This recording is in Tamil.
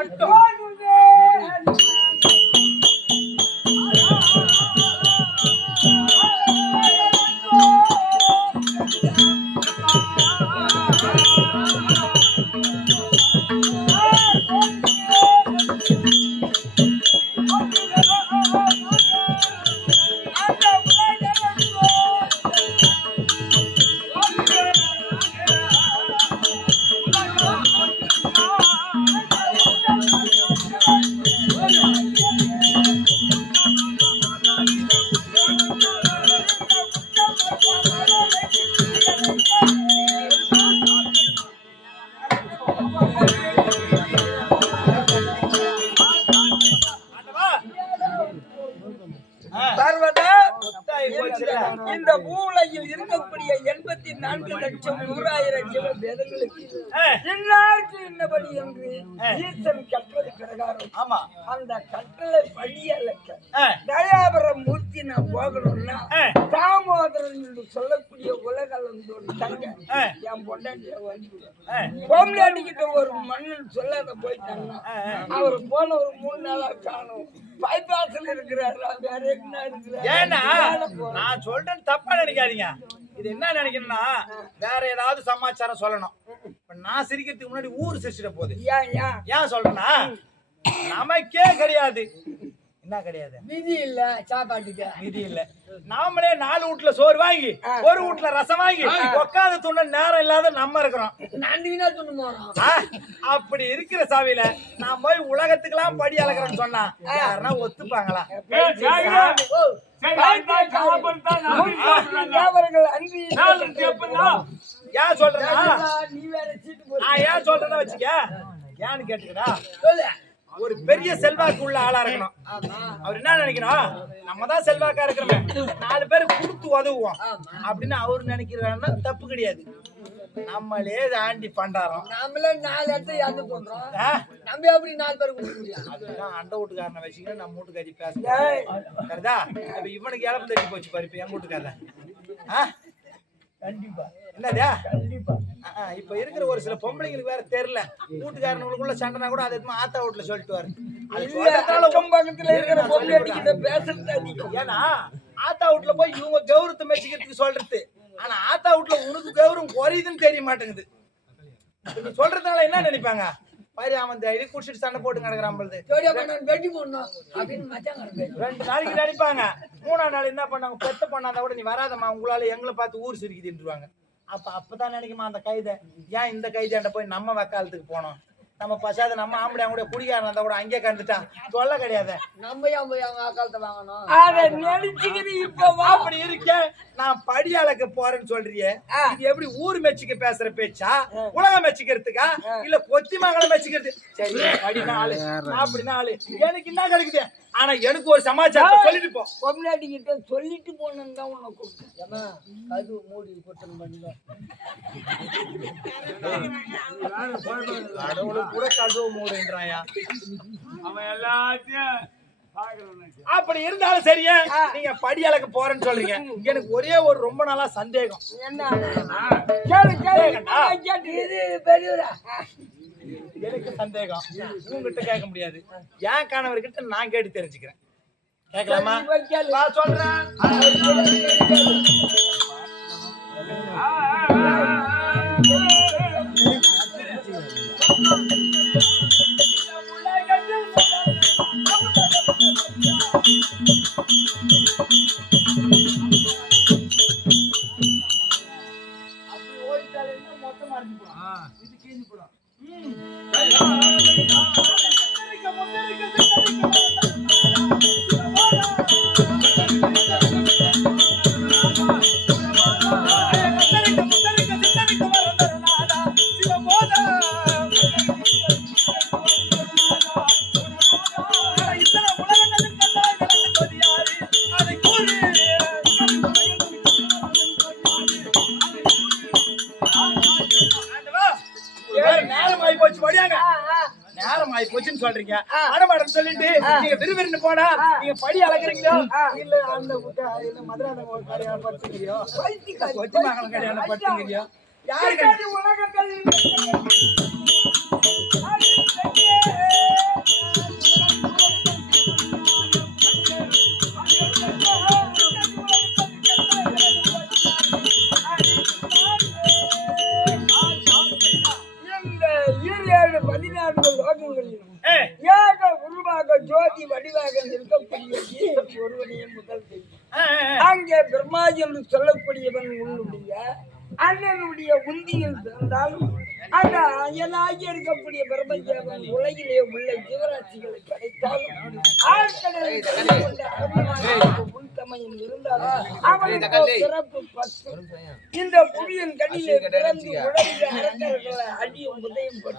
இந்த பூலையில் இருக்கக்கூடிய 84,00,100,000 கிலோ வேதங்களுக்கு எல்லாருக்கும் இன்னபடி என்று ஈசன் கட்டளை பிரகாரம் அந்த கட்டளை படியலக்க தயாபரம் மூர்த்தி நான் போகணும்னா தாமோதரன் என்று சொல்லக்கூடிய உலகளந்தோடு தங்க என் பொண்டாட்டிய வந்து பொம்லாட்டிக்கிட்ட ஒரு மன்னன் சொல்லாத போயிட்டாங்கன்னா அவர் போன ஒரு 3 நாளா காணும் பைபாஸ்ல இருக்கிறாரு வேற என்ன இருக்கிறாரு. ஏன்னா நான் சொல்றேன் தப்பா நினைக்காதீங்க. இது என்ன நினைக்கணும்னா வேற ஏதாவது சமாச்சாரம் சொல்லணும். நான் சிரிக்கிறதுக்கு முன்னாடி ஊர் சிரிச்சிட போகுது. ஏன் சொல்றேன்னா நமக்கே கிடையாது. என்ன கிடையாது? விதி இல்ல சாப்பாட்டுக்கு. விதி இல்ல. நாமளே 4 வீட்டுல சோறு வாங்கி ஒரு வீட்டுல ரசம் வாங்கி உட்காந்து துண்ண நேரம் இல்லாத நம்ம இருக்கிறோம். அப்படி இருக்கிற சாவியில நான் போய் உலகத்துக்கெல்லாம் படி அளக்கிறேன்னு சொன்னா யாருன்னா ஒத்துப்பாங்களா? ஏன் சொல்றேன்னா ஏன் சொல்றேன்னா வச்சுக்க ஏன்னு கேட்டுக்கடா. ஒரு பெரிய செல்வாக்கு உள்ள ஆளா இருக்கணும். அவர் என்ன நினைக்கணும், நம்ம தான் செல்வாக்கா இருக்கிறோமே 4 பேர் கொடுத்து உதவுவோம் அப்படின்னு அவரு நினைக்கிறாருன்னா தப்பு கிடையாது. நம்மளே ஆண்டி பண்டாரோம், நம்மளே 4 இடத்துல இறந்து போன்றோம். நம்ம எப்படி 4 பேர் கொடுக்க முடியும்? அதுதான் அண்ட வீட்டுக்காரனை வச்சுக்கிட்டு நம்ம வீட்டுக்காரி பேசுறா. இப்ப இவனுக்கு இழப்பு தட்டி போச்சு பாரு. இப்ப எங்க வீட்டுக்காரன் கண்டிப்பா என்னதா கண்டிப்பா. இப்ப இருக்கிற ஒரு சில பொம்பளைங்களுக்கு வேற தெரியல. வீட்டுக்காரனுக்குள்ள சண்டைனா கூட அதை ஆத்தா வீட்டுல சொல்லிட்டு வாரு. ஏன்னா ஆத்தா வீட்டுல போய் இவங்க கௌரவத்தை மெச்சிக்கிறதுக்கு சொல்றது. ஆனா ஆத்தா வீட்டுல உனக்கு கௌரவம் குறையுதுன்னு தெரிய மாட்டேங்குது. நீ சொல்றதுனால என்ன நினைப்பாங்க பாரு, அவன் தைரி குடிச்சிட்டு சண்டை போட்டு கிடக்குறான். 2 நாளைக்கு நினைப்பாங்க. 3ஆம் நாள் என்ன பண்ணாங்க, பெத்த பண்ணாதான் கூட நீ வராதம்மா உங்களால எங்களை பார்த்து ஊர் சிரிக்குதுன்றாங்க. அப்பதான் நினைக்குமா அந்த கைதை ஏன் இந்த கைதாண்ட போய் நம்ம வக்காலத்துக்கு போனோம். நம்ம பசாத நம்ம ஆம்பளை கூட குடிகாரன் இருந்தா கூட அங்கே கண்டுட்டான் சொல்ல கிடையாது. நம்ம காலத்தை வாங்கணும். அப்படி இருக்க நான் படி அளக்க போறேன்னு சொல்றியே, இது எப்படி ஊர் மெச்சிக்க பேசுற பேச்சா, உலகம் மெச்சிக்கிறதுக்கா இல்ல கொத்தி மகளை மெச்சிக்கிறது? சரி படினா ஆளு அப்படின்னா ஆளு எனக்கு என்ன கிடைக்குது. ஆனா எனக்கு ஒரு சமாச்சாரம் சொல்லிட்டு போ. பொம்லாட்டி கிட்ட சொல்லிட்டு போனேன்னு தான் உனக்கு அது மூடி பொட்டல் பண்ணி கடவுளை கூட கதவு மூடுன்றாயா அவன் எல்லாத்தையும். அப்படி இருந்தாலும் சரியா நீங்க படி அளக்க போறேன்னு சொல்றீங்க. எனக்கு ஒரே ஒரு ரொம்ப நாளா சந்தேகம். என்ன பெரியவரா? எனக்கு சந்தேகம் உங்ககிட்ட கேட்க முடியாது. என் கணவர்கிட்ட நான் கேட்டு தெரிஞ்சுக்கிறேன். கேட்கலாமா? நான் சொல்றேன். போச்சுன்னு சொல்றீங்க. அடமாடம் சொல்லிட்டு நீங்க விறுவிறுன்னு போனா நீங்க படி அளக்குறீங்களோ இல்ல அந்த மதுராந்த கல்யாணம் படுத்துக்கிறியோ கொச்சி மகன் கல்யாணம் படுத்துக்கிறியோ யாரு உலகங்கள் இந்த 14 லோகங்களிலும் ஏக உருவாக ஜோதி வடிவாக இருக்கக்கூடிய ஈசன் ஒருவனையே முதல் தெய்வம். அங்கே பிரம்மா என்று சொல்லக்கூடியவன் உன்னுடைய அண்ணனுடைய உந்தியில் பிறந்தாலும் அந்த அயனாகி இருக்கக்கூடிய பிரம்மதேவன் உலகிலே உள்ள ஜீவராசிகளை படைத்தாலும் ஆழ்கடலில் கலந்து கொண்ட அரண்மனையாக உள்தமையும் இருந்தாலும் அவனுக்கு பிறப்பு 10. இந்த புவியின் கடிலே பிறந்து உலகிலே அரக்கர்களை அடியும் உதயம்